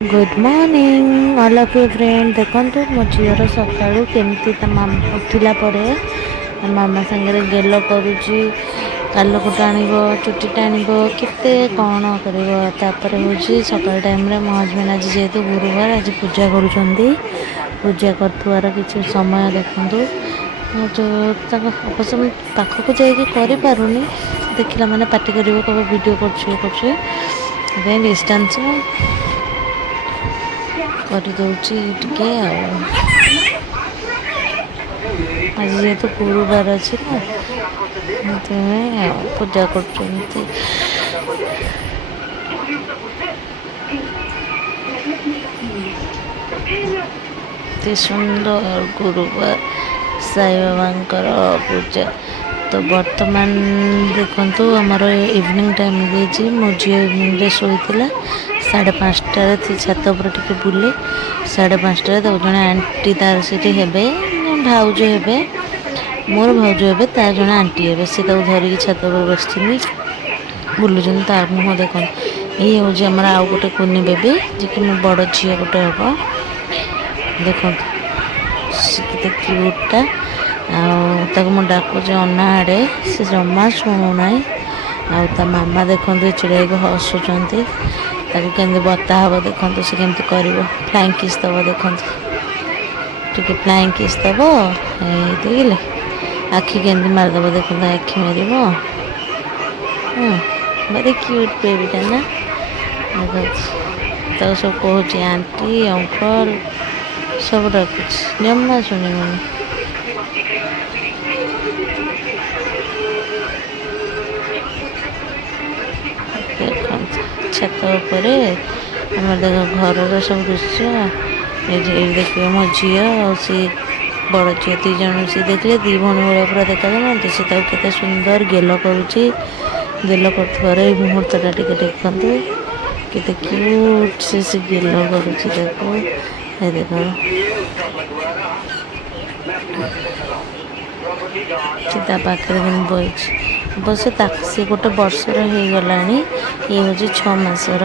Good morning all of you friend. देखो मो झीर सका केमती उठला मामा सागर गेल करुच्ची कालकुट आण चुटी टाण केते कौन कर सकाल टाइम मो हजबैंड आज जेहेतु गुरुवार आज पूजा करुँच पूजा कर कि समय देखूँ अवश्य पाखक जापारूनी देखला मैंने पार्टी कर वीडियो कर डिस्टेंस करदे टे आज जेहेतु गुरुवार अच्छे ना पूजा कर सुंदर गुरुवार साई बाबा पूजा। तो बर्तमान देखु आमर इवनिंग टाइम हो मो झी इवनिंग शोला 5:30 छात पर टे बुले 5:30 जन आंटी तार से हे भाउज हे मोर भाउज हे तार जन आंटी हे सी धरिकी छात पर बस बुलून तार मुह देख ये हूँ आम आउ गोटे कुनी बेबी जी कि मो बड़ झी गोटे हम देख क्यूटा आउ डाकुचे अन्ना आड़े से जमा शुणुना आ मामा देखते चिड़ै हसुँच केमती बता हम देखते से केमती कर फ्लाइंग किस दब देखते टे फ्लाइंग किस दब देखिले आखि केमती मारिदेव देखते आखि मार वेरी क्यूट बेबीटा ना देखते सब कहूँ आंटी अंकल सब रखुच जमा शुणी छात पर देख घर सब दृश्य देखिए मो झी सी बड़ झी 2 जन सी देखिए 2 भौणी भाई पूरा देखा जाना सी के सुंदर गेल करुच्ची गेल कर मुहूर्तटा टे देखते केते क्यूट से गेल करुच्ची देखो ये देखो सीता पाखे बही अवश्य सी गोटे वर्षर हो गला ये हूँ 6 मासर